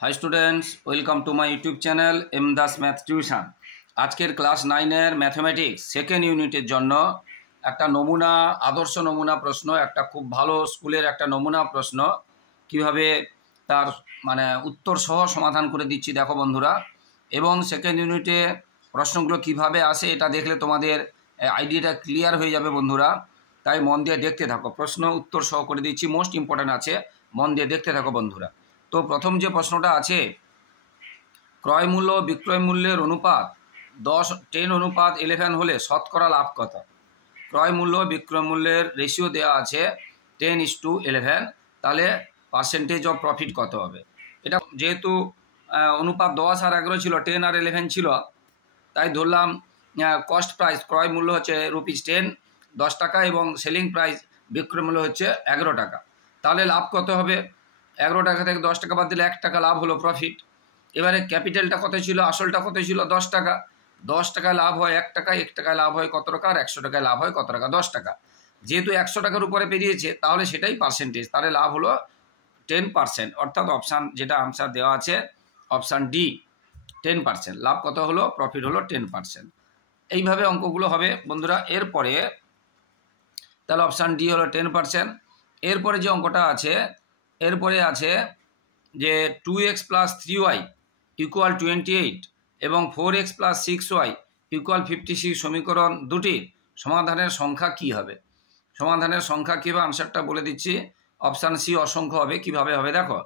High students, welcome to my YouTube channel M Das math tuition. আজকের class 9-এর mathematics second ইউনিটের জন্য একটা নমুনা, আদর্শ নমুনা প্রশ্ন, একটা খুব ভালো স্কুলের একটা নমুনা প্রশ্ন কিভাবে তার উত্তর সহ সমাধান করে দিচ্ছি দেখো বন্ধুরা। এবং সেকেন্ড ইউনিটে প্রশ্নগুলো কিভাবে আসে এটা দেখলে তোমাদের আইডিয়াটা ক্লিয়ার হয়ে যাবে বন্ধুরা। তাই মন দিয়ে দেখতে থাকো, প্রশ্ন উত্তর সহ করে দিচ্ছি, মোস্ট ইম্পর্ট্যান্ট আছে, মন দিয়ে দেখতে থাকো বন্ধুরা। তো প্রথম যে প্রশ্নটা আছে, ক্রয় মূল্য বিক্রয় মূল্যের অনুপাত 10:11 হলে শতকরা লাভ কত? ক্রয় মূল্য বিক্রয় মূল্যের রেশিও দেওয়া আছে 10:11, তাহলে পার্সেন্টেজ অফ প্রফিট কত হবে? এটা যেহেতু অনুপাত 10 আর 11 ছিল, 10 আর 11 ছিল, তাই ধরলাম কস্ট প্রাইস ক্রয় মূল্য হচ্ছে ₹10, 10 টাকা, এবং সেলিং প্রাইস বিক্রয় মূল্য হচ্ছে 11 টাকা। তাহলে লাভ কত হবে? 11 টাকা থেকে 10 টাকা বাদ দিলে 1 টাকা লাভ হলো প্রফিট। এবারে ক্যাপিটালটা কত ছিল, আসলটা কত ছিল? 10 টাকা। 10 টাকায় লাভ হয় 1 টাকা, 1 টাকায় লাভ হয় কত টাকা, আর 100 টাকায় লাভ হয় কত টাকা? 10 টাকা। যেহেতু 100 টাকার উপরে পেরিয়েছে, তাহলে সেটাই পার্সেন্টেজ, তাহলে লাভ হলো 10%, অর্থাৎ অপশান যেটা আনসার দেওয়া আছে অপশান ডি, 10%। লাভ কত হলো? প্রফিট হলো 10%। এইভাবে অঙ্কগুলো হবে বন্ধুরা। এরপরে তাহলে অপশান ডি হলো 10%। এরপরে যে অঙ্কটা আছে, এরপরে আছে যে 2x + 3y = 28 এবং 4x + 6y = 56 সমীকরণ দুটির সমাধানের সংখ্যা কি হবে? সমাধানের সংখ্যা কী হবে? আনসারটা বলে দিচ্ছি, অপশান সি অসংখ্য হবে। কিভাবে হবে দেখো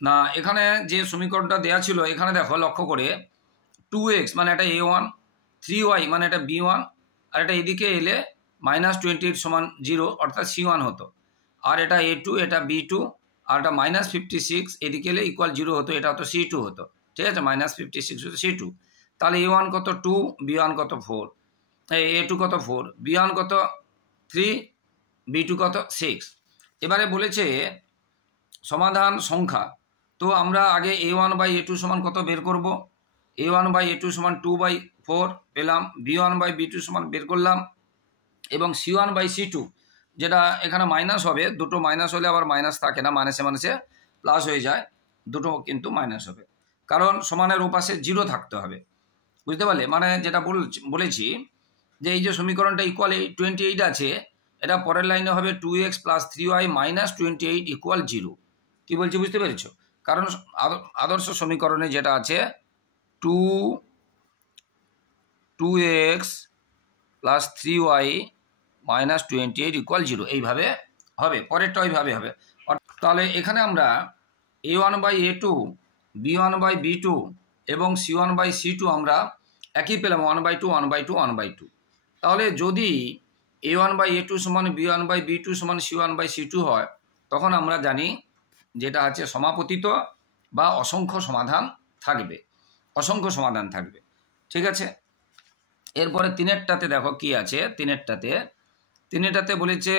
না, এখানে যে সমীকরণটা দেওয়া ছিল, এখানে দেখো লক্ষ্য করে 2x মানে এটা a1, 3y মানে এটা b1, আর এটা এদিকে এলে -28 = 0, অর্থাৎ c1 হতো। আর এটা a2, এটা b2, আর এটা -56 এদিকে এলে =0 হতো, এটা হতো c2 হতো। ঠিক আছে, -56 হতো c2। তাহলে a1 কত 2, b1 কত 4, a2 কত 4, b1 কত 3, b2 কত 6। এবারে বলেছে সমাধান সংখ্যা। তো আমরা আগে a1/a2 সমান কত বের করব? a1/a2 সমান 2/4 পেলাম, b1/b2 সমান বের করলাম, এবং c1/c2 যেটা এখানে মাইনাস হবে, দুটো মাইনাস হলে আবার মাইনাস থাকে না, মাইনাসে মাইনাসে প্লাস হয়ে যায়, দুটো কিন্তু মাইনাস হবে, কারণ সমানের ওপাশে 0 থাকতে হবে। বুঝতে পারলে? মানে যেটা বলেছি যে এই যে সমীকরণটা =28 আছে, এটা পরের লাইনে হবে 2x + 3y - 28 = 0। কি বলছি বুঝতে পেরেছো? কারণ আদর্শ সমীকরণে যেটা আছে 2x + 3y - 28 = 0, এইভাবে হবে, পরেরটা ওইভাবে হবে। তাহলে এখানে আমরা a1/a2, b1/b2 এবং c1/c2 আমরা একই পেলাম, 1/2 1/2 1/2। তাহলে যদি a1/a2 সমান b1/b2 সমান c1/c2 হয়, তখন আমরা জানি যেটা আছে সমাপতিত বা অসংখ্য সমাধান থাকবে, অসংখ্য সমাধান থাকবে। ঠিক আছে, এরপরে তিনেরটাতে দেখো কি আছে। তিনেরটাতে বলেছে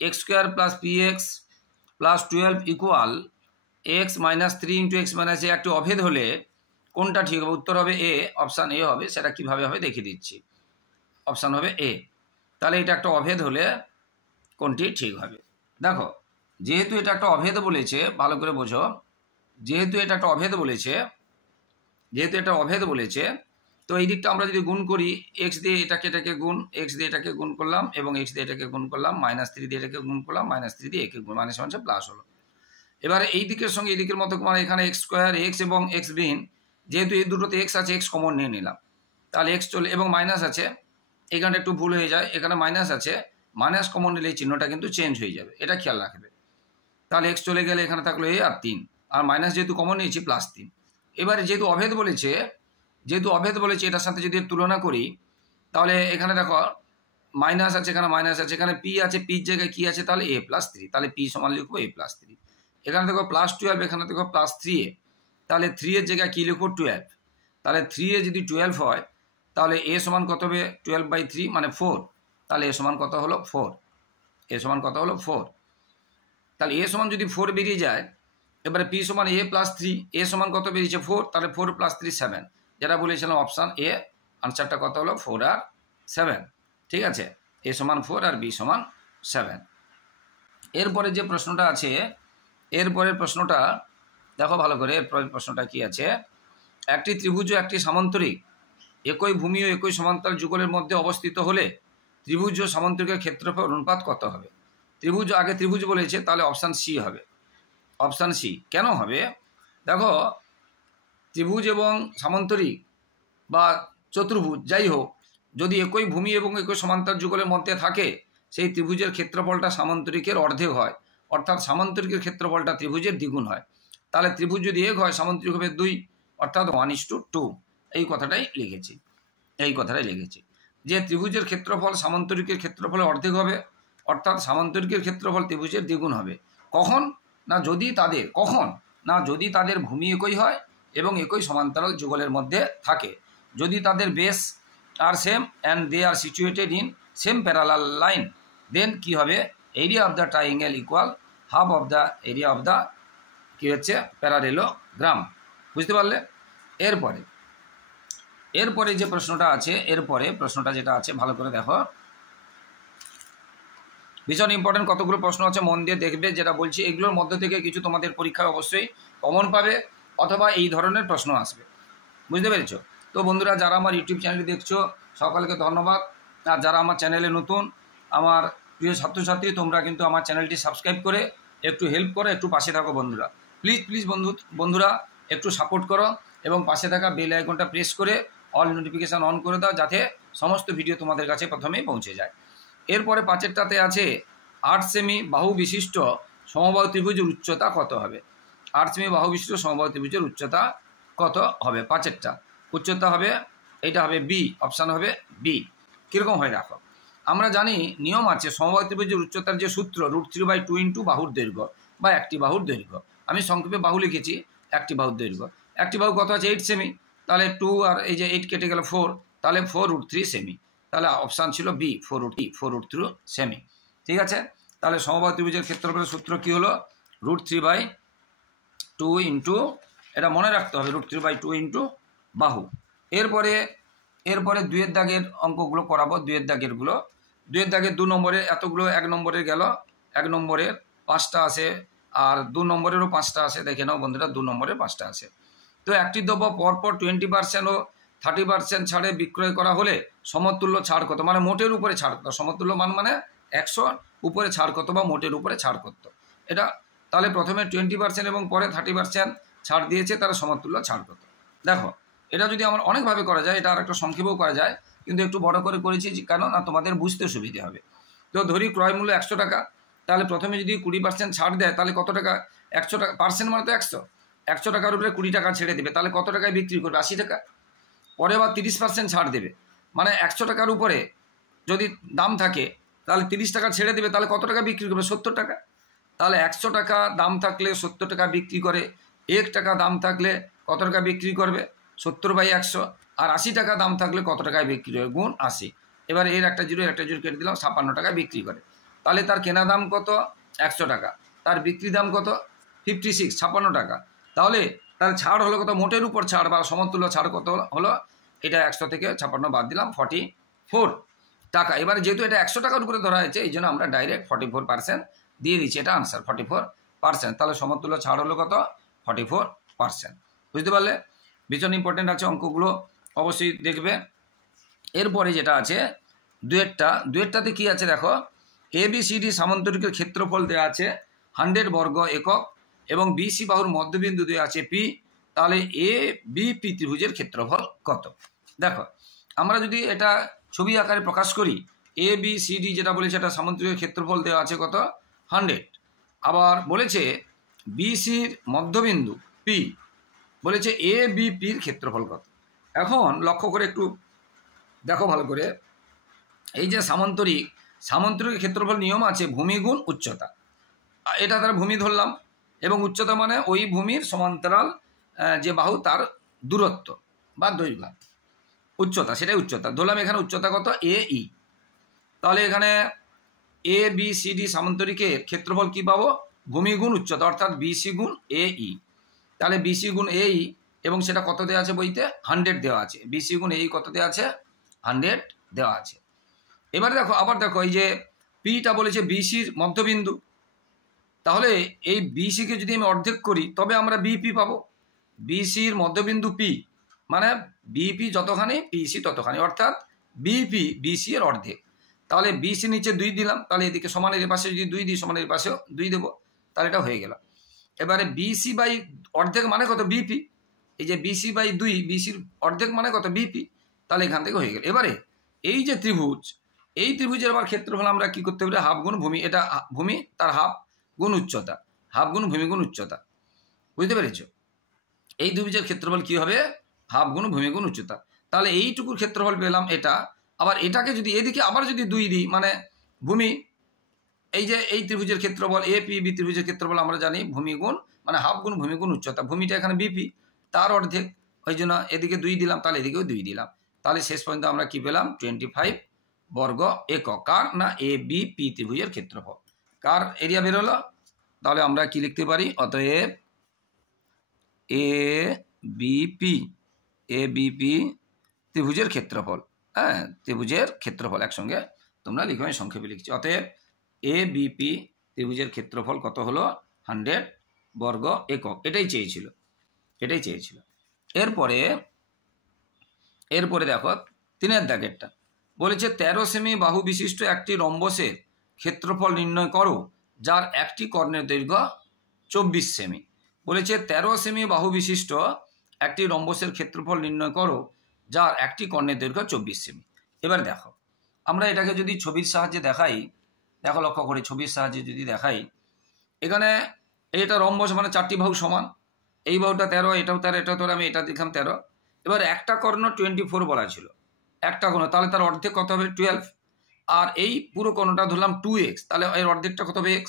x² + px + 12 = x - 3 × x - a একটি অভেদ হলে কোনটা ঠিক হবে? উত্তর হবে এ, অপশান এ হবে। সেটা কিভাবে হবে দেখিয়ে দিচ্ছি, অপশান হবে এ। তাহলে এটা একটা অভেদ হলে কোনটি ঠিক হবে? দেখো, যেহেতু এটা একটা অভেদ বলেছে, ভালো করে বোঝো, যেহেতু এটা একটা অভেদ বলেছে, তো এই দিকটা আমরা যদি গুণ করি, x দিয়ে এটাকে গুণ, x দিয়ে এটাকে গুণ করলাম, এবং x দিয়ে এটাকে গুণ করলাম, -3 দিয়ে এটাকে গুণ করলাম, -3 দিয়ে একে গুণ, মানে সমান প্লাস হলো। এবারে এই দিকের সঙ্গে এই দিকের মতো, মানে এখানে x² x এবং x বিহীন, যেহেতু এই দুটোতে x আছে, x কমন নিয়ে নিলাম, তাহলে x চলে, এবং মাইনাস আছে, এখানে একটু ভুল হয়ে যায়, এখানে মাইনাস আছে, মাইনাস কমন নিলে এই চিহ্নটা কিন্তু চেঞ্জ হয়ে যাবে, এটা খেয়াল রাখবে। তাহলে x চলে গেলে এখানে থাকলো a আর 3, আর মাইনাস যেহেতু কমন নিয়েছি +3। এবারে যেহেতু অভেদ বলেছে, এটার সাথে যদি তুলনা করি, তাহলে এখানে দেখো মাইনাস আছে, এখানে মাইনাস আছে, এখানে p আছে, পির জায়গায় কি আছে? তাহলে a + 3, তাহলে p সমান লিখবো a + 3। এখানে দেখো +12, এখানে দেখো +3a, তাহলে 3 এর জায়গায় কি লিখবো? 12। তাহলে 3a যদি 12 হয়, তাহলে a সমান কত হবে? 12/3 মানে 4, তাহলে a সমান কত হলো? 4। a সমান কত হলো? 4। তাহলে a সমান যদি 4 বেরিয়ে যায়, এবারে p সমান a + 3, a সমান কত বেরিয়েছে? 4, তাহলে 4 + 3 7, যেটা বলেছিলাম অপশান এ। আনসারটা কত হলো? 4 আর 7। ঠিক আছে, a সমান 4 আর b সমান 7। এরপরে যে প্রশ্নটা আছে, এরপরের প্রশ্নটা দেখো ভালো করে এরপরের প্রশ্নটা কি আছে। একটি ত্রিভুজ ও একটি সামান্তরিক একই ভূমি ও একই সমান্তরাল যুগলের মধ্যে অবস্থিত হলে ত্রিভুজ ও সামান্তরিকের ক্ষেত্রফল অনুপাত কত হবে? ত্রিভুজ, আগে ত্রিভুজ বলেছে, তাহলে অপশান সি হবে। অপশান সি কেন হবে? দেখো, ত্রিভুজ এবং সামান্তরিক বা চতুর্ভুজ যাই হোক, যদি একই ভূমি এবং একই সমান্তরাল যুগলের মধ্যে থাকে, সেই ত্রিভুজের ক্ষেত্রফলটা সামান্তরিকের অর্ধেক হয়, অর্থাৎ সামান্তরিকের ক্ষেত্রফলটা ত্রিভুজের দ্বিগুণ হয়। তাহলে ত্রিভুজ যদি 1 হয়, সামান্তরিক হবে 2, অর্থাৎ 1:2। এই কথাটাই লিখেছি যে ত্রিভুজের ক্ষেত্রফল সামান্তরিকের ক্ষেত্রফলের অর্ধেক হবে, অর্থাৎ সামান্তরিকের ক্ষেত্রফল ত্রিভুজের দ্বিগুণ হবে। কখন না যদি তাদের ভূমি একই হয় এবং একই সমান্তরাল যুগলের মধ্যে থাকে। যদি তাদের base are same and they are situated in same parallel line, then কি হবে? Area of the triangle equal half of the area of the কি হচ্ছে প্যারালেলোগ্রাম। বুঝতে পারলে? এরপরে যে প্রশ্নটা আছে, প্রশ্নটা যেটা আছে ভালো করে দেখো, ভীষণ ইম্পর্টেন্ট কতগুলো প্রশ্ন আছে, মন দিয়ে দেখবে যেটা বলছি। এগুলোর মধ্যে থেকে কিছু তোমাদের পরীক্ষায় অবশ্যই কমন পাবে অথবা এই ধরনের প্রশ্ন আসবে। বুঝতে পেরেছো? তো বন্ধুরা, যারা আমার ইউটিউব চ্যানেল দেখছো সকলকে ধন্যবাদ। আর যারা আমার চ্যানেলে নতুন, আমার প্রিয় ছাত্রছাত্রী, তোমরা কিন্তু আমার চ্যানেলটি সাবস্ক্রাইব করে একটু হেল্প করো, একটু পাশে থাকো বন্ধুরা। প্লিজ বন্ধুরা একটু সাপোর্ট করো এবং পাশে থাকা বেল আইকনটা প্রেস করে অল নোটিফিকেশান অন করে দাও, যাতে সমস্ত ভিডিও তোমাদের কাছে প্রথমেই পৌঁছে যায়। এরপরে 5টাতে আছে 8 সেমি বাহু বিশিষ্ট সমবাহু ত্রিভুজের উচ্চতা কত হবে? 8 সেমি বাহু বিশিষ্ট সমবাহু ত্রিভুজের উচ্চতা কত হবে? 5টা উচ্চতা হবে, এটা হবে বি, অপশান হবে বি। কীরকম হয় দেখো, আমরা জানি নিয়ম আছে সমবাহু ত্রিভুজের উচ্চতার যে সূত্র √3/2 ইন্টু বাহুর দৈর্ঘ্য বা একটি বাহুর দৈর্ঘ্য। আমি সংক্ষেপে বাহু লিখেছি, একটি বাহুর দৈর্ঘ্য। একটি বাহু কত আছে? 8 সেমি, তাহলে 2 আর এই যে 8 কেটে গেল 4, তাহলে 4√3 সেমি। তাহলে অপশান ছিল বি, 4√3 সেমি। ঠিক আছে, তাহলে সমবাহু ত্রিভুজের ক্ষেত্রফলের সূত্র কি হলো? √3/2 ইন্টু, এটা মনে রাখতে হবে, √3/2 ইন্টু বাহু। এরপরে 2-এর দাগের অঙ্কগুলো করাবো। 2-এর দাগেরগুলো, 2-এর দাগের 2 নম্বরের এতগুলো 1 নম্বরের গেল, 1 নম্বরের 5টা আছে, আর 2 নম্বরেরও 5টা আছে। দেখে নাও বন্ধুরা, 2 নম্বরের 5টা আছে। তো একটি দ্রব্য পরপর 20% ও 30% ছাড়ে বিক্রয় করা হলে সমতুল্য ছাড় কত? মানে মোটের উপরে ছাড় কত? সমতুল্য মানে 100 উপরে ছাড় কত বা মোটের উপরে ছাড় কত? এটা তাহলে প্রথমে 20% এবং পরে 30% ছাড় দিয়েছে, তারা সমতুল্য ছাড় কত? দেখো, এটা যদি আমার অনেকভাবে করা যায়, এটা আর একটা সংক্ষেপেও করা যায়, কিন্তু একটু বড় করে করেছি কেন না তোমাদের বুঝতে সুবিধে হবে। তো ধরি ক্রয় মূল্য 100 টাকা, তাহলে প্রথমে যদি 20% ছাড় দেয়, তাহলে কত টাকা? 100 টাকা, পার্সেন্ট মানে তো 100 টাকার উপরে 20 টাকা ছেড়ে দেবে, তাহলে কত টাকায় বিক্রি করবে? 80 টাকা। পরে আবার 30% ছাড় দেবে, মানে 100 টাকার উপরে যদি দাম থাকে, তাহলে 30 টাকা ছেড়ে দেবে, তাহলে কত টাকা বিক্রি করবে? 70 টাকা। তাহলে 100 টাকা দাম থাকলে 70 টাকা বিক্রি করে, 1 টাকা দাম থাকলে কত টাকা বিক্রি করবে? 70/100। আর 80 টাকা দাম থাকলে কত টাকায় বিক্রি হবে? গুণ 80। এবার এর একটা জিরো কেটে দিলাম, 56 টাকা বিক্রি করে। তাহলে তার কেনা দাম কত? 100 টাকা। তার বিক্রি দাম কত? 56 টাকা। তাহলে ছাড় হলো কত? মোটের উপর ছাড় বা সমতুল্য ছাড় কত হলো? এটা 100 থেকে 56 বাদ দিলাম, 44 টাকা। এবারে যেহেতু এটা 100 টাকার উপরে ধরা হয়েছে, এই জন্য আমরা ডাইরেক্ট 44% দিয়ে দিচ্ছি, এটা আনসার 44%। তাহলে সমতুল্য ছাড় হলো কত? 44%। বুঝতে পারলে? ভীষণ ইম্পর্টেন্ট আছে অঙ্কগুলো, অবশ্যই দেখবে। এরপরে যেটা আছে 2টাতে কি আছে দেখো, ABCD সামান্তরিকের ক্ষেত্রফল দেওয়া আছে 100 বর্গ একক এবং BC বাহুর মধ্যবিন্দু দেওয়া আছে P। তাহলে ABP ত্রিভুজের ক্ষেত্রফল কত? দেখো, আমরা যদি এটা ছবি আকারে প্রকাশ করি, ABCD যেটা বলেছে, এটা সামান্তরিকের ক্ষেত্রফল দেওয়া আছে কত? 100। আবার বলেছে BCর মধ্যবিন্দু P, বলেছে ABPর ক্ষেত্রফল কত? এখন লক্ষ্য করে একটু দেখো ভালো করে, এই যে সামান্তরিকের ক্ষেত্রফল নিয়ম আছে ভূমি গুণ উচ্চতা। এটা তার ভূমি ধরলাম, এবং উচ্চতা মানে ওই ভূমির সমান্তরাল যে বাহু তার দূরত্ব বা দৈর্ঘ্য, উচ্চতা, সেটাই উচ্চতা ধরলাম। এখানে উচ্চতা কত? AE। তাহলে এখানে ABCD সামান্তরিকের ক্ষেত্রফল কি পাবো? ভূমি গুণ উচ্চতা, অর্থাৎ BC গুণ AE। তাহলে BC গুণ AE, এবং সেটা কত দেওয়া আছে বইতে? 100 দেওয়া আছে। BC গুণ AE কত দেওয়া আছে? 100 দেওয়া আছে। এবারে দেখো, আবার দেখো, এই যে Pটা বলেছে BCর মধ্যবিন্দু, তাহলে এই বিসিকে যদি আমি অর্ধেক করি তবে আমরা বিপি পাবো। বিসির মধ্যবিন্দু পি মানে বিপি যতখানি পিসি ততখানি, অর্থাৎ বিপি বিসি এর অর্ধেক। তাহলে বিসি নিচে 2 দিলাম, তাহলে এদিকে সমানের পাশে যদি 2 দিই সমানের পাশেও 2 দেবো, তাহলে এটা হয়ে গেল। এবারে বিসি বাই অর্ধেক মানে কত বিপি, এই যে বিসি বাই 2 বিসির অর্ধেক মানে কত বিপি, তাহলে এখান থেকে হয়ে গেল। এবারে এই যে ত্রিভুজ, এই ত্রিভুজের আবার ক্ষেত্রফল আমরা কি করতে পারি, হাফ গুণ ভূমি, এটা ভূমি তার হাফ গুণ উচ্চতা, হাফ গুণ ভূমি গুণ উচ্চতা, বুঝতে পেরেছ? এই ত্রিভুজের ক্ষেত্রফল কি হবে, হাফ গুণ ভূমি গুণ উচ্চতা। তাহলে এইটুকুর ক্ষেত্রফল পেলাম এটা। আবার এটাকে যদি এদিকে আবার যদি 2 দিই মানে ভূমি, এই যে এই ত্রিভুজের ক্ষেত্রফল এপিবি ত্রিভুজের ক্ষেত্রফল আমরা জানি ভূমি গুণ মানে হাফ গুণ ভূমি গুণ উচ্চতা, ভূমিটা এখানে বিপি তার অর্ধেক, ওই জন্য এদিকে 2 দিলাম, তাহলে এদিকেও 2 দিলাম। তাহলে শেষ পর্যন্ত আমরা কি পেলাম, 25 বর্গ একক। কার না, এ বি পি ত্রিভুজের ক্ষেত্রফল, কার এরিয়া বেরোলো। তাহলে আমরা কি লিখতে পারি, অতএব এ বিপি ত্রিভুজের ক্ষেত্রফল, হ্যাঁ ত্রিভুজের ক্ষেত্রফল একসঙ্গে তোমরা লিখো, আমি সংক্ষেপে লিখছি। অতএব এ বিপি ত্রিভুজের ক্ষেত্রফল কত হলো, 100 বর্গ একক। এটাই চেয়েছিল। এরপরে দেখো 3 দাগেরটা বলেছে 13 সেমি বাহু বিশিষ্ট একটি রম্বসের ক্ষেত্রফল নির্ণয় করো যার একটি কর্ণের দৈর্ঘ্য 24 সেমি। বলেছে 13 সেমি বাহু বিশিষ্ট একটি রম্বসের ক্ষেত্রফল নির্ণয় করো যার একটি কর্ণের দৈর্ঘ্য 24 সেমি। এবার দেখো আমরা এটাকে যদি ছবির সাহায্যে দেখাই, দেখো লক্ষ্য করে ছবির সাহায্যে যদি দেখাই, এখানে এটা রম্বস মানে 4টি বাহু সমান, এই বাহুটা 13, এটাও 13, এটাও 13, আমি এটা দেখলাম 13। এবার একটা কর্ণ 24 বলা ছিল, একটা কর্ণ, তাহলে তার অর্ধেক কত হবে 12। আর এই পুরো কর্ণটা ধরলাম 2x, তাহলে এর অর্ধেকটা কত হবে x,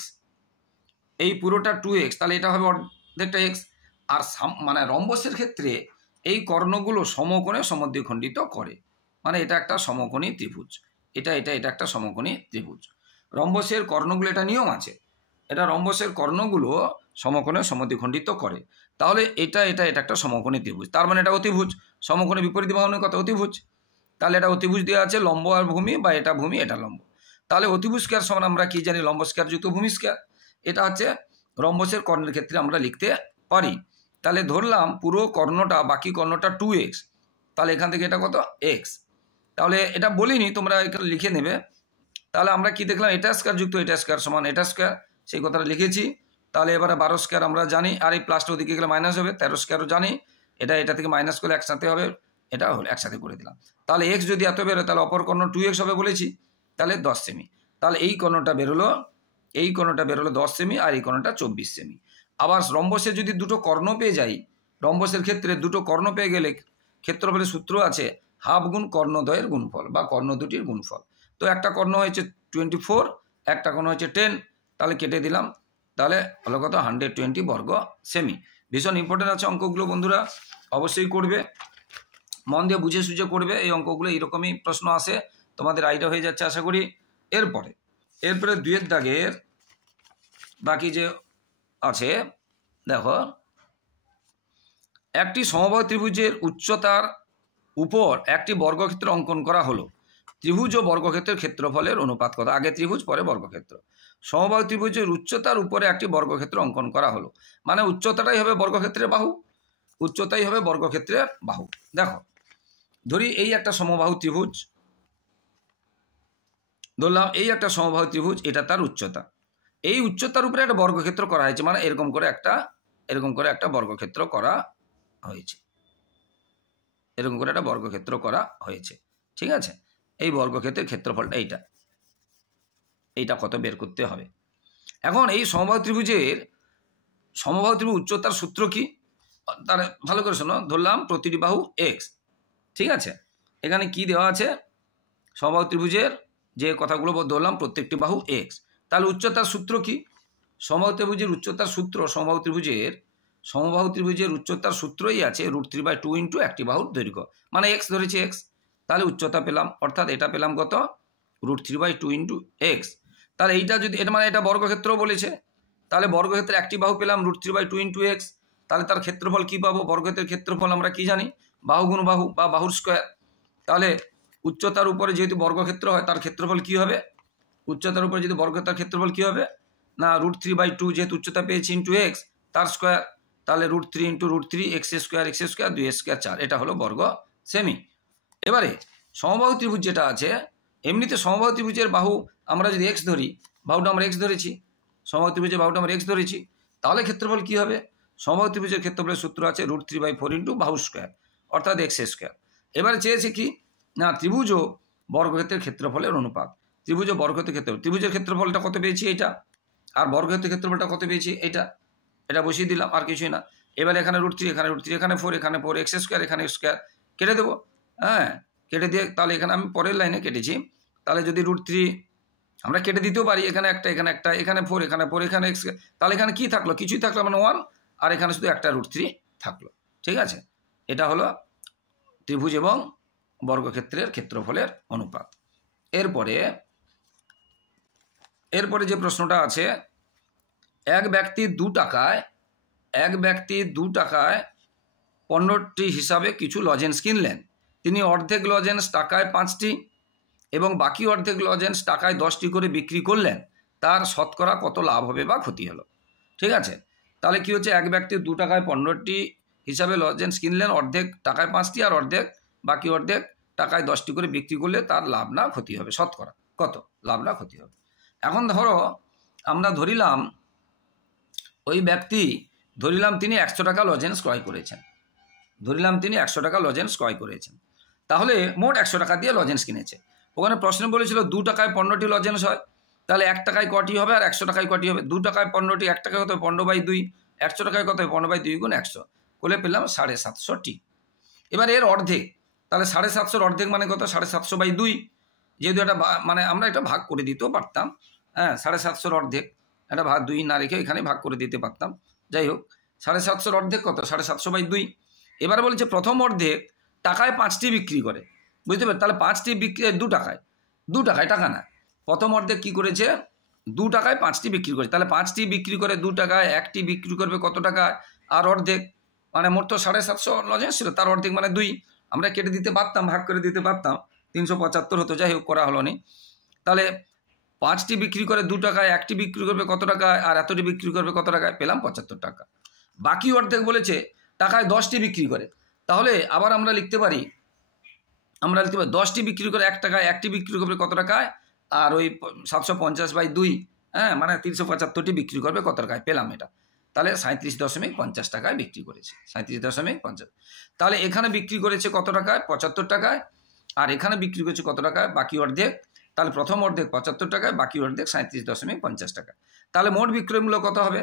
এই পুরোটা 2x, তাহলে এটা হবে অর্ধেকটা x। আর মানে রম্বসের ক্ষেত্রে এই কর্ণগুলো সমকোণে সমদ্বিখণ্ডিত করে, মানে এটা একটা সমকোণী ত্রিভুজ, এটা একটা সমকোণী ত্রিভুজ। রম্বসের কর্ণগুলো, এটা নিয়ম আছে, এটা রম্বসের কর্ণগুলো সমকোণে সমদ্বিখণ্ডিত করে। তাহলে এটা একটা সমকোণী ত্রিভুজ, তার মানে এটা অতিভুজ। সমকোণে বিপরীত বাহুর কত, অতিভুজ। তাহলে এটা অতিভুজ দেওয়া আছে, লম্ব আর ভূমি, বা এটা ভূমি এটা লম্ব। তাহলে অতিভুজ স্কয়ার সমান আমরা কি জানি, লম্ব স্কয়ার যুক্ত ভূমি স্কয়ার। এটা হচ্ছে রম্বসের কর্ণের ক্ষেত্রে আমরা লিখতে পারি। তাহলে ধরলাম পুরো কর্ণটা, বাকি কর্ণটা 2x, তাহলে এখান থেকে এটা কত x। তাহলে এটা বলিনি, তোমরা এখানে লিখে নেবে। তাহলে আমরা কি দেখলাম, এটা স্কয়ার যুক্ত এটা স্কয়ার সমান এটা স্কয়ার, সেই কথাটা লিখেছি। তাহলে এবারে 12 স্কয়ার আমরা জানি, আর এই প্লাসটা ওদিকে গেলে মাইনাস হবে, 13 স্কয়ারও জানি, এটা থেকে মাইনাস করলে একসাথে হবে, এটা হলো একসাথে করে দিলাম। তাহলে x যদি এত বেরোয় তাহলে অপর কর্ণ 2x হবে বলেছি, তাহলে 10 সেমি। তাহলে এই কর্ণটা বেরোলো 10 সেমি, আর এই কর্ণটা 24 সেমি। আবার রম্বসের যদি দুটো কর্ণ পেয়ে যাই, রম্বসের ক্ষেত্রে দুটো কর্ণ পেয়ে গেলে ক্ষেত্রফলের সূত্র আছে হাফ গুণ কর্ণদ্বয়ের গুণফল বা কর্ণ দুটির গুণফল। তো একটা কর্ণ হয়েছে 24, একটা কর্ণ হয়েছে 10, তাহলে কেটে দিলাম, তাহলে হলো কত 120 বর্গ সেমি। ভীষণ ইম্পর্টেন্ট আছে অঙ্কগুলো বন্ধুরা, অবশ্যই করবে, মন দিয়ে বুঝে সুঝে করবে। এই অঙ্কগুলো এইরকমই প্রশ্ন আসে, তোমাদের আইডিয়া হয়ে যাচ্ছে আশা করি। এরপরে 2 দাগের বাকি যে আছে, দেখো একটি সমবাহু ত্রিভুজের উচ্চতার উপর একটি বর্গক্ষেত্র অঙ্কন করা হলো। ত্রিভুজ ও বর্গক্ষেত্রের ক্ষেত্রফলের অনুপাত কত, আগে ত্রিভুজ পরে বর্গক্ষেত্র। সমবাহু ত্রিভুজের উচ্চতার উপরে একটি বর্গক্ষেত্র অঙ্কন করা হলো, মানে উচ্চতাটাই হবে বর্গক্ষেত্রের বাহু, উচ্চতাই হবে বর্গক্ষেত্রের বাহু। দেখো ধরি এই একটা সমবাহু ত্রিভুজ, ধরলাম এই একটা সমবাহু ত্রিভুজ, এটা তার উচ্চতা, এই উচ্চতার উপরে একটা বর্গক্ষেত্র করা হয়েছে, মানে এরকম করে একটা বর্গক্ষেত্র করা হয়েছে, এরকম করে একটা বর্গক্ষেত্র করা হয়েছে, ঠিক আছে। এই বর্গক্ষেত্রের ক্ষেত্রফলটা এইটা কত বের করতে হবে। এখন এই সমবাহু ত্রিভুজ উচ্চতার সূত্র কি, তার ভালো করে শোনো। ধরলাম প্রতিটি বাহু x, ঠিক আছে। এখানে কি দেওয়া আছে, সমবাহু ত্রিভুজের যে কথাগুলো ধরলাম প্রত্যেকটি বাহু x, তাহলে উচ্চতার সূত্র কি, সমবাহু ত্রিভুজের উচ্চতার সূত্র, সমবাহু ত্রিভুজের উচ্চতার সূত্রই আছে √3/2 ইন্টু একটি বাহুর দৈর্ঘ্য, মানে x ধরেছি x, তাহলে উচ্চতা পেলাম, অর্থাৎ এটা পেলাম কত √3/2 ইন্টু x। তাহলে এইটা যদি এটা মানে এটা বর্গক্ষেত্র বলেছে, তাহলে বর্গক্ষেত্রে একটি বাহু পেলাম √3/2 ইন্টু x, তাহলে তার ক্ষেত্রফল কি পাবো, বর্গক্ষেত্রের ক্ষেত্রফল আমরা কি জানি, বাহু গুণ বাহু বা বাহুর স্কয়ার। তাহলে উচ্চতার উপরে যেহেতু বর্গক্ষেত্র হয় তার ক্ষেত্রফল কি হবে, উচ্চতার উপরে যদি বর্গক্ষেত্রের ক্ষেত্রফল কি হবে, না √3/2 যেহেতু উচ্চতা পেয়েছি ইন্টু এক্স তার স্কোয়ার, তাহলে √3 × √3 এক্স স্কোয়ার 2 স্কোয়ার 4, এটা হলো বর্গ সেমি। এবারে সমবাহু ত্রিভুজ যেটা আছে, এমনিতে সমবাহু ত্রিভুজের বাহু আমরা যদি এক্স ধরি, বাহুটা আমরা এক্স ধরেছি, সমবাহু ত্রিভুজের বাহুটা আমরা এক্স ধরেছি, তাহলে ক্ষেত্রফল কী হবে? সমবাহু ত্রিভুজের ক্ষেত্রফলের সূত্র আছে √3/4 × বাহু স্কোয়ার অর্থাৎ এক্স স্কোয়ার। এবারে চেয়েছে কি না ত্রিভুজ ও বর্গক্ষেত্রের ক্ষেত্রফলের অনুপাত। ত্রিভুজ ও বর্গক্ষেত্রের ক্ষেত্রফল, ত্রিভুজের ক্ষেত্রফলটা কত পেয়েছি এইটা, আর বর্গক্ষেত্রের ক্ষেত্রফলটা কত পেয়েছি এইটা, এটা বসিয়ে দিলাম, আর কিছুই না। এবার এখানে √3, এখানে √3, এখানে 4, এখানে 4, এক্স স্কোয়ার, এখানে স্কোয়ার কেটে দেবো। হ্যাঁ, কেটে দিয়ে তাহলে এখানে আমি পরের লাইনে কেটেছি, তাহলে যদি √3 আমরা কেটে দিতেও পারি, এখানে একটা, এখানে একটা, এখানে 4, এখানে 4, এখানে এক্স, তাহলে এখানে কি থাকলো? কিছুই থাকলো মানে 1, আর এখানে শুধু একটা √3 থাকলো। ঠিক আছে, এটা হলো ত্রিভুজ এবং বর্গক্ষেত্রের ক্ষেত্রফলের অনুপাত। এরপরে যে প্রশ্নটা আছে, এক ব্যক্তি 2 টাকায় 15টি হিসাবে কিছু লজেন্স কিনলেন। তিনি অর্ধেক লজেন্স টাকায় 5টি এবং বাকি অর্ধেক লজেন্স টাকায় 10টি করে বিক্রি করলেন। তার শতকরা কত লাভ হবে বা ক্ষতি হলো? ঠিক আছে, তাহলে কি হচ্ছে, এক ব্যক্তি 2 টাকায় 15টি হিসাবে লজেন্স কিনলেন, অর্ধেক টাকায় 5টি আর অর্ধেক বাকি অর্ধেক টাকায় 10টি করে বিক্রি করলে তার লাভ না ক্ষতি হবে, শতকরা কত লাভ না ক্ষতি হবে। এখন ধরো আমরা ধরিলাম ওই ব্যক্তি তিনি 100 টাকা লজেন্স ক্রয় করেছেন, তাহলে মোট 100 টাকা দিয়ে লজেন্স কিনেছে। ওখানে প্রশ্ন বলেছিল 2 টাকায় 15টি লজেন্স হয়, তাহলে 1 টাকায় কটি হবে আর 100 টাকায় কটি হবে? 2 টাকায় 15টি, 1 টাকায় কত হবে? 15/2, 100 টাকায় কত হবে? 15/2 × 100 করলে পেলাম 750টি। এবার এর অর্ধেক, তাহলে 750-র অর্ধেক মানে কত? 750/2, যেহেতু এটা মানে আমরা এটা ভাগ করে দিতেও পারতাম। হ্যাঁ, 750-র অর্ধেক, এটা 2 না রেখে এখানে ভাগ করে দিতে পারতাম। যাই হোক, 750-র অর্ধেক কত? 750/2। এবার বলছে প্রথম অর্ধেক টাকায় 5টি বিক্রি করে, বুঝতে পারছি? তাহলে 5টি বিক্রি 2 টাকায়, টাকা না, প্রথম অর্ধেক কী করেছে? 2 টাকায় 5টি বিক্রি করে, তাহলে 5টি বিক্রি করে 2 টাকায়, 1টি বিক্রি করবে কত টাকায়? আর অর্ধেক, মানে মোট তো 750 লজেন্স ছিল, তার অর্ধেক মানে 2, আমরা কেটে দিতে পারতাম, ভাগ করে দিতে পারতাম, 375 হতো। যাই হোক, করা হলো নি। তাহলে 5টি বিক্রি করে 2 টাকায়, 1টি বিক্রি করবে কত টাকায়, আর এতটি বিক্রি করবে কত টাকায়? পেলাম 75 টাকা। বাকি অর্ধেক বলেছে টাকায় 10টি বিক্রি করে, তাহলে আবার আমরা লিখতে পারি 10টি বিক্রি করে 1 টাকায়, 1টি বিক্রি করবে কত টাকায়, আর ওই 750/2, হ্যাঁ, মানে 375টি বিক্রি করবে কত টাকায়? পেলাম এটা। তাহলে 37.50 টাকায় বিক্রি করেছে, 37.50। তাহলে এখানে বিক্রি করেছে কত টাকায়? 75 টাকায়, আর এখানে বিক্রি করেছে কত টাকায়? বাকি অর্ধেক। তাহলে প্রথম অর্ধেক 75 টাকায়, বাকি অর্ধেক 37.50 টাকা। তাহলে মোট বিক্রয় মূল্য কত হবে?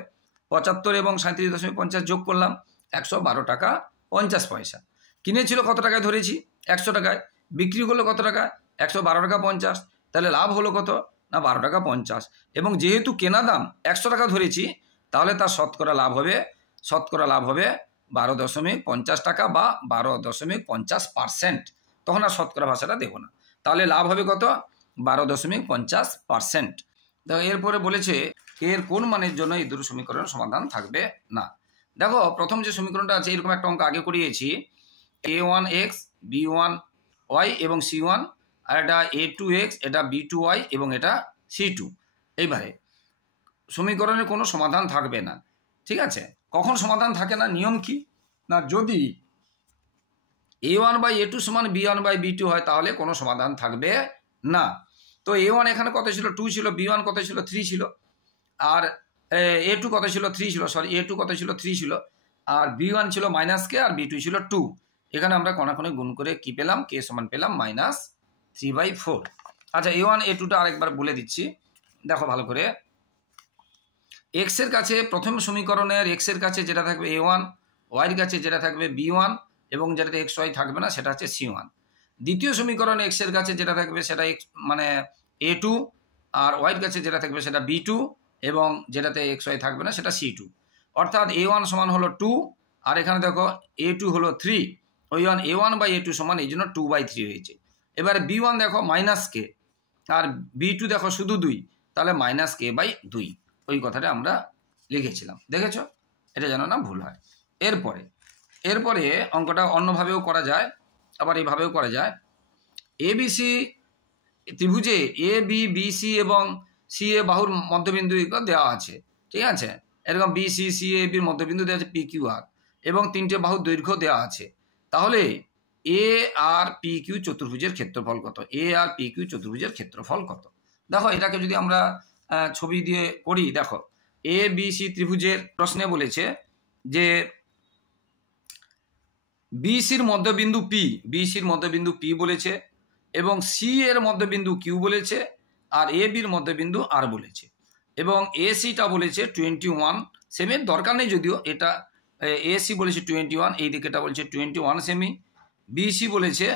75 এবং 37.50 যোগ করলাম, 112 টাকা 50 পয়সা। কিনেছিল কত টাকায় ধরেছি? 100 টাকায়। বিক্রি করলো কত টাকায়? 112 টাকা 50। তাহলে লাভ হলো কত? না 12 টাকা 50। এবং যেহেতু কেনা দাম 100 টাকা ধরেছি, তাহলে তার শতকরা লাভ হবে 12.50 টাকা বা 12.50%। তখন আর শতকরা ভাষাটা দেবো না, তাহলে লাভ হবে কত? 12.50%। দেখো এরপরে বলেছে এর কোন মানের জন্য এই দুটো সমীকরণের সমাধান থাকবে না। দেখো প্রথম যে সমীকরণটা আছে, এরকম একটা অঙ্ক আগে করিয়েছি, a1x b1y এবং c1, আর এটা a2x, এটা b2y এবং এটা c2। এইবারে সমীকরণের কোনো সমাধান থাকবে না। ঠিক আছে, কখন সমাধান থাকে না? নিয়ম কি না, যদি a1/a2 = b1/b2 হয়, তাহলে কোনো সমাধান থাকবে না। তো a1 এখানে কত ছিল? 2 ছিল, b1 কত ছিল? 3 ছিল, আর a2 কত ছিল? 3 ছিল, a2 কত ছিল? 3 ছিল, আর b1 ছিল -k আর b2 ছিল 2। এখানে আমরা কোণাকুণি গুণ করে কি পেলাম? k সমান পেলাম -3/4। আচ্ছা, a1 a2টা আরেকবার বলে দিচ্ছি, দেখো ভালো করে। x এর কাছে প্রথম সমীকরণের x এর কাছে যেটা থাকবে a1, y এর কাছে যেটা থাকবে b1 এবং যেটাতে xy থাকবে না সেটা হচ্ছে c1। দ্বিতীয় সমীকরণে x এর কাছে যেটা থাকবে সেটা মানে a2, আর y এর কাছে যেটা থাকবে সেটা b2 এবং যেটাতে xy থাকবে না সেটা c2। অর্থাৎ a1 সমান হলো 2, আর এখানে দেখো a2 হলো 3, ওই a1/a2 সমান, এই জন্য 2/3 হয়েছে। এবারে b1 দেখো -k, আর b2 দেখো শুধু 2, তাহলে -k/2, ওই কথাটা আমরা লিখেছিলাম। দেখেছো, এটা যেন না ভুল হয়। এরপরে অঙ্কটা অন্যভাবেও করা যায়, আবার এইভাবেও করা যায়। ABC ত্রিভুজে a b b c এবং সি এ বাহুর মধ্যবিন্দু এগুলো দেওয়া আছে, ঠিক আছে। এরকম বি সি সি এ বির মধ্যবিন্দু দেওয়া আছে পি কিউ আর, এবং 3টে বাহুর দৈর্ঘ্য দেওয়া আছে। তাহলে এ আর পি কিউ চতুর্ভুজের ক্ষেত্রফল কত? এ আর পি কিউ চতুর্ভুজের ক্ষেত্রফল কত? দেখো এটাকে যদি আমরা ছবি দিয়ে করি, দেখো এ বি সি ত্রিভুজের প্রশ্নে বলেছে যে বিসির মধ্যবিন্দু পি, বিসির মধ্যবিন্দু পি বলেছে, এবং সি এর মধ্যবিন্দু কিউ বলেছে, আর এ বির মধ্যবিন্দু আর বলেছে, এবং এ সিটা বলেছে 21 সেমির দরকার নেই যদিও, এটা এ সি বলেছে 21, এই দিকেটা বলেছে 21 সেমি। বিসি বলেছে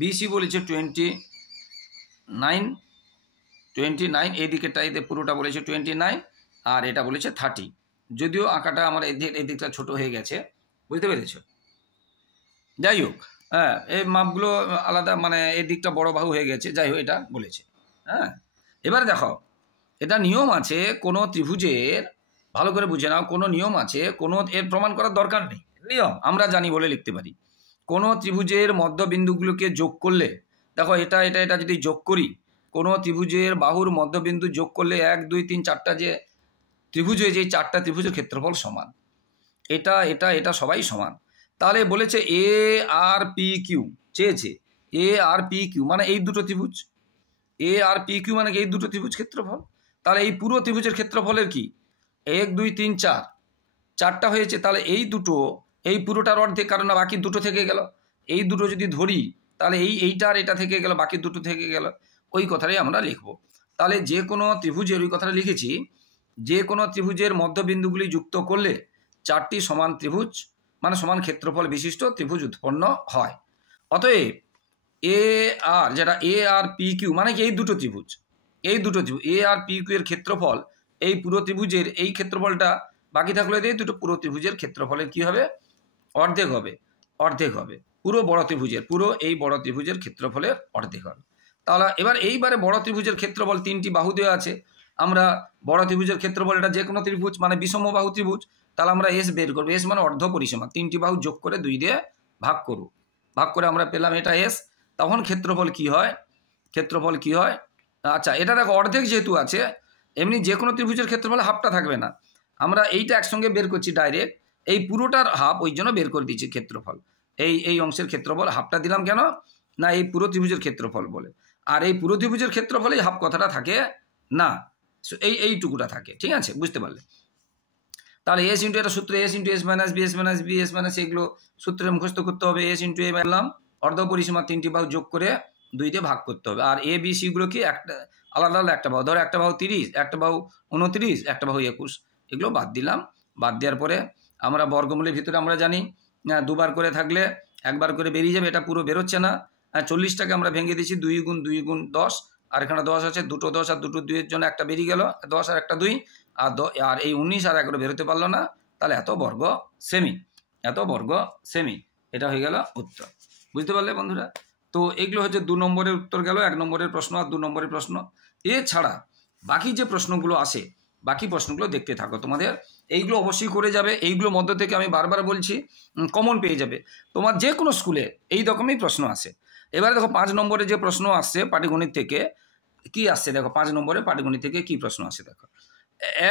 29, এই দিকেটা এদের পুরোটা বলেছে 29, আর এটা বলেছে 30। যদিও আঁকাটা আমার এদিকটা ছোট হয়ে গেছে, বুঝতে পেরেছ? যাই হোক, হ্যাঁ এই মাপগুলো আলাদা, মানে এই দিকটা বড় বাহু হয়ে গেছে, যাই হোক এটা বলেছে। হ্যাঁ, এবার দেখো এটা নিয়ম আছে কোনো ত্রিভুজের, ভালো করে বুঝে নাও, কোনো নিয়ম আছে, কোনো এর প্রমাণ করার দরকার নেই, নিয়ম আমরা জানি বলে লিখতে পারি। কোনো ত্রিভুজের মধ্যবিন্দুগুলোকে যোগ করলে, দেখো এটা এটা এটা যদি যোগ করি, কোনো ত্রিভুজের বাহুর মধ্যবিন্দু যোগ করলে 1 2 3 4টা যে ত্রিভুজ হয়েছে, এই 4টা ত্রিভুজের ক্ষেত্রফল সমান। এটা এটা এটা সবাই সমান। তাহলে বলেছে এ আর পি কিউ চেয়েছে, এ আর পি কিউ মানে এই দুটো ত্রিভুজ, এ আর পি কিউ মানে এই দুটো ত্রিভুজ ক্ষেত্রফল। তাহলে এই পুরো ত্রিভুজের ক্ষেত্রফলের কি 1 2 3 4, 4টা হয়েছে, তাহলে এই দুটো এই পুরোটার অর্ধেক, কারণ না বাকি দুটো থেকে গেল, এই দুটো যদি ধরি তাহলে এইটার এটা থেকে গেল, বাকি দুটো থেকে গেল, ওই কথাটাই আমরা লিখবো। তাহলে যে কোনো ত্রিভুজের, ওই কথাটা লিখেছি, যে কোনো ত্রিভুজের মধ্যবিন্দুগুলি যুক্ত করলে 4টি সমান ত্রিভুজ মানে সমান ক্ষেত্রফল বিশিষ্ট ত্রিভুজ উৎপন্ন হয়। অতএব এ আর, যেটা এ আর পি কিউ মানে কি এই দুটো ত্রিভুজ, এই দুটো ত্রিভুজ এ আর পি কিউ এর ক্ষেত্রফল, এই পুরো ত্রিভুজের এই ক্ষেত্রফলটা বাকি থাকলে এই দুটো পুরো ত্রিভুজের ক্ষেত্রফলের কি হবে? অর্ধেক হবে, অর্ধেক হবে পুরো বড় ত্রিভুজের, পুরো এই বড় ত্রিভুজের ক্ষেত্রফলের অর্ধেক হবে। তাহলে এবার এইবারে বড় ত্রিভুজের ক্ষেত্রফল 3টি বাহু দেওয়া আছে, আমরা বড় ত্রিভুজের ক্ষেত্রফল, এটা যে কোনো ত্রিভুজ মানে বিষম বাহু ত্রিভুজ, তাহলে আমরা এস বের করবো, এস মানে অর্ধ পরিসীমা, 3টি বাহু যোগ করে 2 দিয়ে ভাগ করব, ভাগ করে আমরা পেলাম এটা এস। তখন ক্ষেত্রফল কি হয়? ক্ষেত্রফল কি হয়? আচ্ছা এটা দেখো অর্ধেক যেহেতু আছে, এমনি যে কোনো ত্রিভুজের ক্ষেত্রফলে হাফটা থাকবে না, আমরা এইটা একসঙ্গে বের করছি ডাইরেক্ট, এই পুরোটার হাফ, ওই জন্য বের করে দিচ্ছি ক্ষেত্রফল। এই অংশের ক্ষেত্রফল হাফটা দিলাম কেন না, এই পুরো ত্রিভুজের ক্ষেত্রফল বলে, আর এই পুরো ত্রিভুজের ক্ষেত্রফলে হাফ কথাটা থাকে না, এইটুকুটা থাকে, ঠিক আছে, বুঝতে পারলে? তাহলে এস ইন্টু এটা সূত্র, S into S minus B, S minus B, S minus, এগুলো সূত্রে মুখস্থ করতে হবে। এস ইন্টু এ বললাম অর্ধ পরিসীমা, 3টি বাহু যোগ করে 2 দিয়ে ভাগ করতে হবে, আর এ বি সিগুলো কি একটা আলাদা আলাদা একটা বাহু, ধরো একটা বাহু 30, একটা বাহু 29, একটা বাহু 21, এগুলো বাদ দিলাম। বাদ দেওয়ার পরে আমরা বর্গমূলের ভিতরে আমরা জানি দুবার করে থাকলে একবার করে বেরিয়ে যাবে, এটা পুরো বেরোচ্ছে না। 40টাকে আমরা ভেঙে দিচ্ছি 2 গুণ 2 গুণ 10, আর এখানে 10 আছে, দুটো 10 আর দুটো 2 এর জন্য একটা বেরিয়ে গেল, 10 আর একটা 2, আর এই 19 আর 11 বেরোতে পারলো না, তাহলে এত বর্গ সেমি, এত বর্গ সেমি, এটা হয়ে গেল উত্তর। বুঝতে পারলে বন্ধুরা? তো এগুলো হচ্ছে 2 নম্বরের উত্তর গেল, 1 নম্বরের প্রশ্ন আর 2 নম্বরের প্রশ্ন। এছাড়া বাকি যে প্রশ্নগুলো আসে, বাকি প্রশ্নগুলো দেখতে থাকো, তোমাদের এইগুলো অবশ্যই করে যাবে, এইগুলোর মধ্য থেকে আমি বারবার বলছি কমন পেয়ে যাবে তোমার যে কোনো স্কুলে, এই রকমই প্রশ্ন আসে। এবারে দেখো 5 নম্বরে যে প্রশ্ন আসছে পাটিগণিত থেকে, কি আসছে দেখো 5 নম্বরে পাটিগণিত থেকে কি প্রশ্ন আসে দেখো।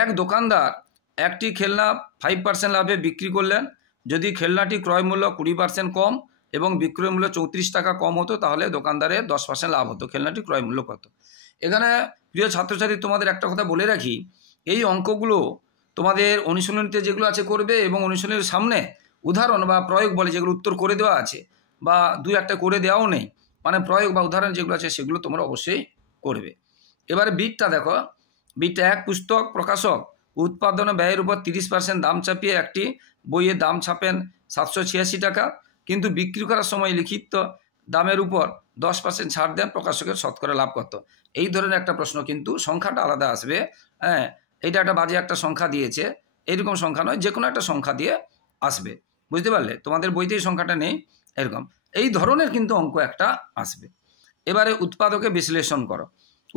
এক দোকানদার একটি খেলনা 5% লাভে বিক্রি করলেন, যদি খেলনাটি ক্রয় মূল্য 20% কম এবং বিক্রয় মূল্য 34 টাকা কম হতো, তাহলে দোকানদারের 10% লাভ হতো, খেলনাটি ক্রয় মূল্য কত? এখানে প্রিয় ছাত্রছাত্রী তোমাদের একটা কথা বলে রাখি, এই অঙ্কগুলো তোমাদের অনুশীলনীতে যেগুলো আছে করবে, এবং অনুশীলনীর সামনে উদাহরণ বা প্রয়োগ বলে যেগুলো উত্তর করে দেওয়া আছে, বা 2-1টা করে দেওয়াও নেই, মানে প্রয়োগ বা উদাহরণ যেগুলো আছে সেগুলো তোমরা অবশ্যই করবে। এবারে বিটটা দেখো, বিটটা এক পুস্তক প্রকাশক উৎপাদন ব্যয়ের উপর 30% দাম চাপিয়ে একটি বইয়ের দাম ছাপেন 786 টাকা, কিন্তু বিক্রি করার সময় লিখিত দামের উপর 10% ছাড় দেন, প্রকাশকের শতকরা লাভ কত? এই ধরনের একটা প্রশ্ন, কিন্তু সংখ্যাটা আলাদা আসবে। হ্যাঁ, এটা একটা বাজে একটা সংখ্যা দিয়েছে, এইরকম সংখ্যা নয়, যে কোনো একটা সংখ্যা দিয়ে আসবে, বুঝতে পারলে? তোমাদের বইতেই সংখ্যাটা নেই, এরকম এই ধরনের কিন্তু অঙ্ক একটা আসবে। এবারে উৎপাদকে বিশ্লেষণ করো,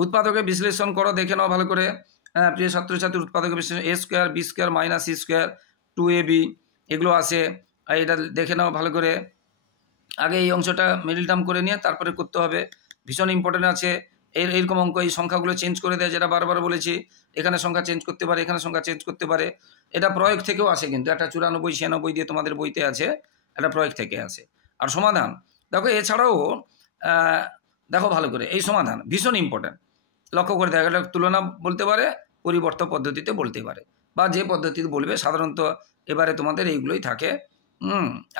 উৎপাদকে বিশ্লেষণ করো, দেখে নাও ভালো করে। প্রিয় ছাত্রছাত্রী উৎপাদকে বিশ্লেষণ, a square b square minus c square 2ab এগুলো আছে, এটা দেখে নাও ভালো করে। আগে এই অংশটা মিডল টার্ম করে নিয়ে তারপরে করতে হবে, ভীষণ ইম্পর্টেন্ট আছে। এইরকম অঙ্ক, এই সংখ্যাগুলো চেঞ্জ করে দেয়, যেটা বারবার বলেছি। এখানে সংখ্যা চেঞ্জ করতে পারে, এখানে সংখ্যা চেঞ্জ করতে পারে। এটা প্রয়োগ থেকেও আসে, কিন্তু একটা 94 96 দিয়ে তোমাদের বইতে আছে, এটা প্রয়োগ থেকে আসে। আর সমাধান দেখো, এছাড়াও দেখো ভালো করে, এই সমাধান ভীষণ ইম্পর্ট্যান্ট। লক্ষ্য করে দেখো, এটা তুলনা বলতে পারে, পরিবর্তন পদ্ধতিতে বলতে পারে, বা যে পদ্ধতিতে বলবে। সাধারণত এবারে তোমাদের এইগুলোই থাকে।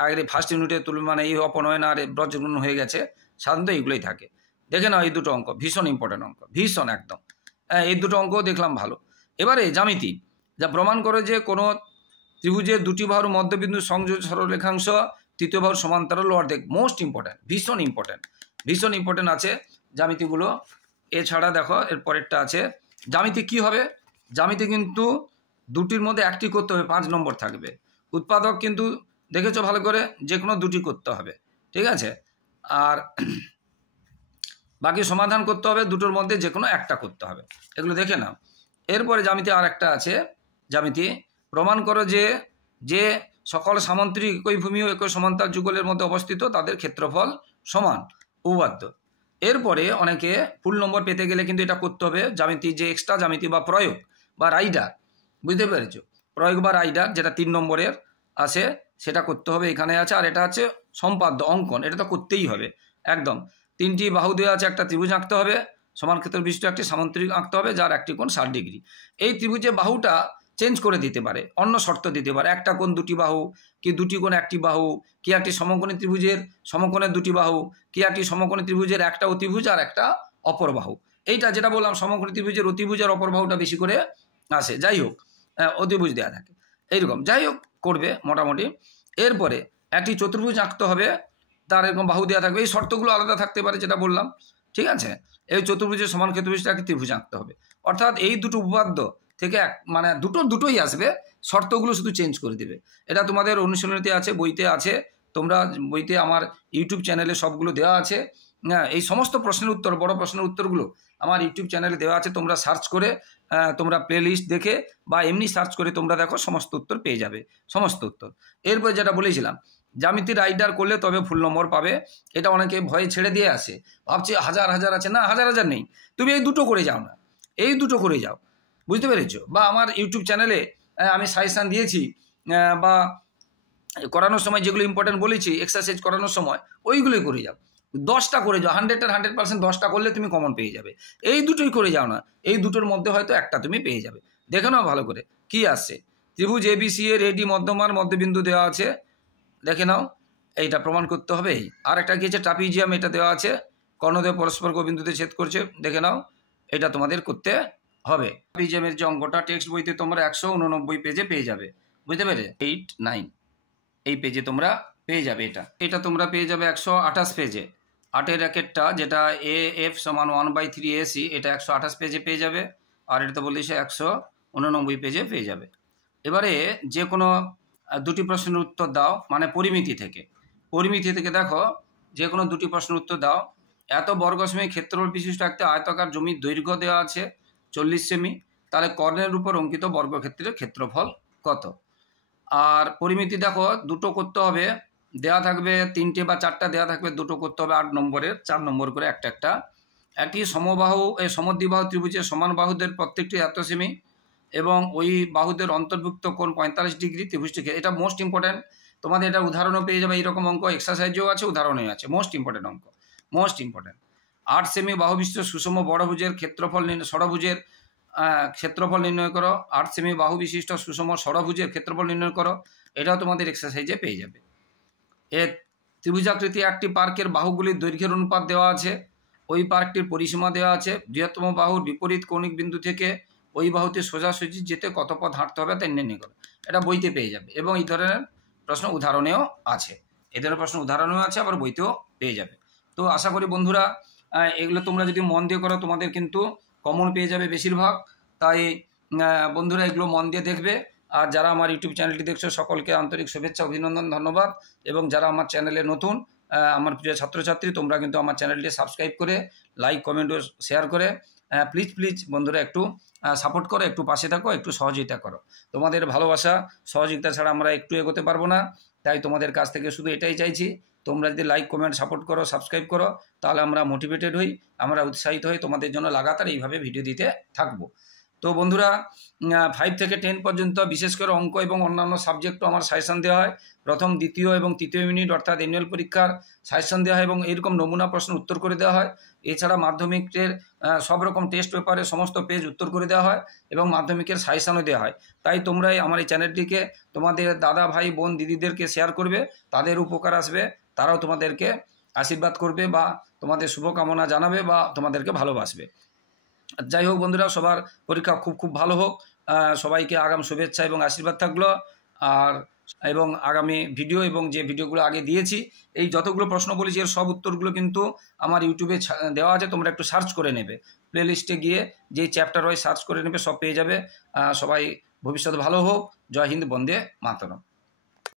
আগের ফার্স্ট ইউনিটে মানে এই অপনয়ন আর ব্রজগুণ হয়ে গেছে, সাধারণত এইগুলোই থাকে। দেখে নাও, এই দুটো অঙ্ক ভীষণ ইম্পর্টেন্ট অঙ্ক, ভীষণ একদম। এই দুটো অঙ্ক দেখলাম ভালো। এবারে জ্যামিতি, যা প্রমাণ করে যে কোনো ত্রিভুজের দুটি বাহুর মধ্যবিন্দু সংযোগ সরলরেখাংশ তৃতীয় বাহুর সমান্তরাল অর্ধেক। মোস্ট ইম্পর্টেন্ট, ভীষণ ইম্পর্টেন্ট, ভীষণ ইম্পর্টেন্ট আছে জ্যামিতিগুলো। এছাড়া দেখো এর পরেরটা আছে জ্যামিতি কি হবে। জ্যামিতি কিন্তু দুটির মধ্যে একটি করতে হবে, 5 নম্বর থাকবে। উৎপাদক কিন্তু দেখেছো ভালো করে, যে কোনো দুটি করতে হবে, ঠিক আছে। আর বাকি সমাধান করতে হবে, দুটোর মধ্যে যে কোনো একটা করতে হবে, এগুলো দেখে নাও। এরপরে জ্যামিতি আর একটা আছে, জ্যামিতি প্রমাণ করো যে যে সকল সামান্তরিক একই ভূমি ও একই সমান্তরাল যুগলের মধ্যে অবস্থিত তাদের ক্ষেত্রফল সমান, উপপাদ্য। এরপরে অনেকে ফুল নম্বর পেতে গেলে কিন্তু এটা করতে হবে, জ্যামিতি যে এক্সট্রা জ্যামিতি বা প্রয়োগ বা রাইডার, বুঝতে পেরেছো? প্রয়োগ বা রাইডার যেটা 3 নম্বরের আছে, সেটা করতে হবে, এখানে আছে। আর এটা আছে সম্পাদ্য অঙ্কন, এটা তো করতেই হবে একদম। 3টি বাহু দেওয়া আছে, একটা ত্রিভুজ আঁকতে হবে, সমান ক্ষেত্র বিশিষ্ট একটি সামান্তরিক আঁকতে হবে, যার একটি কোণ 60 ডিগ্রি। এই ত্রিভুজের বাহুটা চেঞ্জ করে দিতে পারে, অন্য শর্ত দিতে পারে, একটা কোণ 2টি বাহু, কি 2টি কোণ 1টি বাহু, কি একটি সমকোণী ত্রিভুজের সমকোণের 2টি বাহু, কি একটি সমকোণী ত্রিভুজের একটা অতিভুজ আর একটা অপর বাহু। এইটা যেটা বললাম, সমকোণী ত্রিভুজের অতিভুজ আর অপর বাহুটা বেশি করে আসে, যাই হোক অতিভুজ দেওয়া থাকে এইরকম, যাই হোক করবে মোটামুটি। এরপরে একটি চতুর্ভুজ আঁকতে হবে, তার এরকম বাহু দেওয়া থাকবে, এই শর্তগুলো আলাদা থাকতে পারে যেটা বললাম, ঠিক আছে। এই চতুর্ভুজের সমান ক্ষেত্রবিশিষ্ট একটি ত্রিভুজ আঁকতে হবে, অর্থাৎ এই দুটো উপপাদ্য থেকে মানে দুটোই আসবে, শর্তগুলো শুধু চেঞ্জ করে দেবে। এটা তোমাদের অনুশীলনীতে আছে, বইতে আছে, তোমরা বইতে আমার ইউটিউব চ্যানেলে সবগুলো দেওয়া আছে। এই সমস্ত প্রশ্নের উত্তর, বড় প্রশ্নের উত্তরগুলো আমার ইউটিউব চ্যানেলে দেওয়া আছে, তোমরা সার্চ করে, তোমরা প্লে লিস্ট দেখে বা এমনি সার্চ করে তোমরা দেখো, সমস্ত উত্তর পেয়ে যাবে, সমস্ত উত্তর। এরপর যেটা বলেছিলাম, জ্যামিতি রাইডার করলে তবে ফুল নম্বর পাবে। এটা অনেকে ভয়ে ছেড়ে দিয়ে আসে, ভাবছে হাজার হাজার আছে, না হাজার হাজার নেই, তুমি এই দুটো করে যাও না, এই দুটো করে যাও, বুঝতে পেরেছো? বা আমার ইউটিউব চ্যানেলে আমি সাজেশান দিয়েছি, বা করানোর সময় যেগুলো ইম্পর্টেন্ট বলেছি, এক্সারসাইজ করানোর সময় ওইগুলোই করে যাও। 10টা করে যাও, 100% 10টা করলে তুমি কমন পেয়ে যাবে। এই দুটোই করে যাও না, এই দুটোর মধ্যে হয়তো একটা তুমি পেয়ে যাবে। দেখে নাও ভালো করে কি আসছে। ত্রিভুজ এবিসি এর এডি মধ্যমান মধ্যবিন্দু দেওয়া আছে, দেখে নাও, এইটা প্রমাণ করতে হবে। আর একটা কি আছে, ট্রাপিজিয়াম, এটা দেওয়া আছে, কর্ণদ্বয় পরস্পর বিন্দুতে ছেদ করছে, দেখে নাও, এটা তোমাদের করতে হবে। ট্রাপিজিয়ামের যে অঙ্কটা টেক্সট বইতে তোমরা 189 পেজে পেয়ে যাবে, বুঝতে পেরে? 8, 9 এই পেজে তোমরা পেয়ে যাবে। এটা তোমরা পেয়ে যাবে 128 পেজে। 8-এর র্যাকেটটা যেটা AF = 1/3AC, এটা 128 পেজে পেয়ে যাবে। আর এটা তো বলেছে 189 পেজে পেয়ে যাবে। এবারে যে কোনো দুটি প্রশ্নের উত্তর দাও, মানে পরিমিতি থেকে দেখো, যে কোনো দুটি প্রশ্নের উত্তর দাও। এত বর্গ সেমি ক্ষেত্রফল বিশিষ্ট একটা আয়তাকার জমির দৈর্ঘ্য দেওয়া আছে 40 সেমি, তাহলে কর্ণের উপর অঙ্কিত বর্গক্ষেত্রের ক্ষেত্রফল কত? আর পরিমিতি দেখো, দুটো করতে হবে, দেওয়া থাকবে 3টে বা 4টা দেওয়া থাকবে, দুটো করতে হবে 8 নম্বরের, 4 নম্বর করে একটা। একটি সমদ্বিবাহু ত্রিভুজের সমান বাহুদের প্রত্যেকটি এত সেমি এবং ওই বাহুদের অন্তর্ভুক্ত কোণ 45 ডিগ্রি ত্রিভুজটিকে, এটা মোস্ট ইম্পর্ট্যান্ট। তোমাদের এটা উদাহরণও পেয়ে যাবে, এইরকম অঙ্ক এক্সারসাইজও আছে, উদাহরণও আছে, মোস্ট ইম্পর্ট্যান্ট অঙ্ক, মোস্ট ইম্পর্ট্যান্ট। 8 সেমি বাহু বিশিষ্ট সুষম বড়ভুজের ষড়ভুজের ক্ষেত্রফল নির্ণয় করো। 8 সেমি বাহু বিশিষ্ট সুষম ষড়ভুজের ক্ষেত্রফল নির্ণয় করো, এটাও তোমাদের এক্সারসাইজে পেয়ে যাবে। এর ত্রিভুজাকৃতি একটি পার্কের বাহুগুলির দৈর্ঘ্যের অনুপাত দেওয়া আছে, ওই পার্কটির পরিসীমা দেওয়া আছে, বৃহত্তম বাহুর বিপরীত কৌণিক বিন্দু থেকে ওই বাহুতে সোজাসুজি যেতে কত পথ হাঁটতে হবে তাই নির্ণয় করো, এটা বইতে পেয়ে যাবে। এবং এই ধরনের প্রশ্ন উদাহরণেও আছে, আবার বইতেও পেয়ে যাবে। তো আশা করি বন্ধুরা, এগুলো তোমরা যদি মন দিয়ে করো তোমাদের কিন্তু কমন পেয়ে যাবে বেশিরভাগ। তাই বন্ধুরা এগুলো মন দিয়ে দেখবে। আর যারা আমার ইউটিউব চ্যানেলটি দেখছো সকলকে আন্তরিক শুভেচ্ছা, অভিনন্দন, ধন্যবাদ। এবং যারা আমার চ্যানেলে নতুন, আমার প্রিয় ছাত্রছাত্রী, তোমরা কিন্তু আমার চ্যানেলটি সাবস্ক্রাইব করে, লাইক, কমেন্ট ও শেয়ার করে প্লিজ বন্ধুরা একটু সাপোর্ট করো, একটু পাশে থাকো, একটু সহযোগিতা করো। তোমাদের ভালোবাসা সহযোগিতা ছাড়া আমরা একটু এগোতে পারবো না। তাই তোমাদের কাছ থেকে শুধু এটাই চাইছি, তোমরা যদি লাইক কমেন্ট সাপোর্ট করো, সাবস্ক্রাইব করো, তাহলে আমরা মোটিভেটেড হই, আমরা উৎসাহিত হই, তোমাদের জন্য লাগাতার এইভাবে ভিডিও দিতে থাকবো। তো বন্ধুরা, 5 থেকে 10 পর্যন্ত বিশেষ করে অঙ্ক এবং অন্যান্য সাবজেক্টও আমার সাজেশন দেওয়া হয়। প্রথম, দ্বিতীয় এবং তৃতীয় ইউনিট অর্থাৎ অ্যানুয়াল পরীক্ষার সাজেশন দেওয়া হয় এবং এইরকম নমুনা প্রশ্ন উত্তর করে দেওয়া হয়। এছাড়া মাধ্যমিকের সব রকম টেস্ট পেপারে সমস্ত পেজ উত্তর করে দেওয়া হয় এবং মাধ্যমিকের সাজেশনও দেওয়া হয়। তাই তোমরা আমার এই চ্যানেলটিকে তোমাদের দাদা, ভাই, বোন, দিদিদেরকে শেয়ার করবে, তাদের উপকার আসবে, তারাও তোমাদেরকে আশীর্বাদ করবে বা তোমাদের শুভকামনা জানাবে বা তোমাদেরকে ভালোবাসবে। যাই হোক বন্ধুরা, সবার পরীক্ষা খুব খুব ভালো হোক, সবাইকে আগাম শুভেচ্ছা এবং আশীর্বাদ থাকলো। আর এবং আগামী ভিডিও এবং যে ভিডিওগুলো আগে দিয়েছি, এই যতগুলো প্রশ্ন বলেছি এর সব উত্তরগুলো কিন্তু আমার ইউটিউবে দেওয়া আছে, তোমরা একটু সার্চ করে নেবে, প্লে লিস্টে গিয়ে যেই চ্যাপ্টার হয় সার্চ করে নেবে, সব পেয়ে যাবে। সবাই ভবিষ্যৎ ভালো হোক। জয় হিন্দ, বন্দে মাতরম।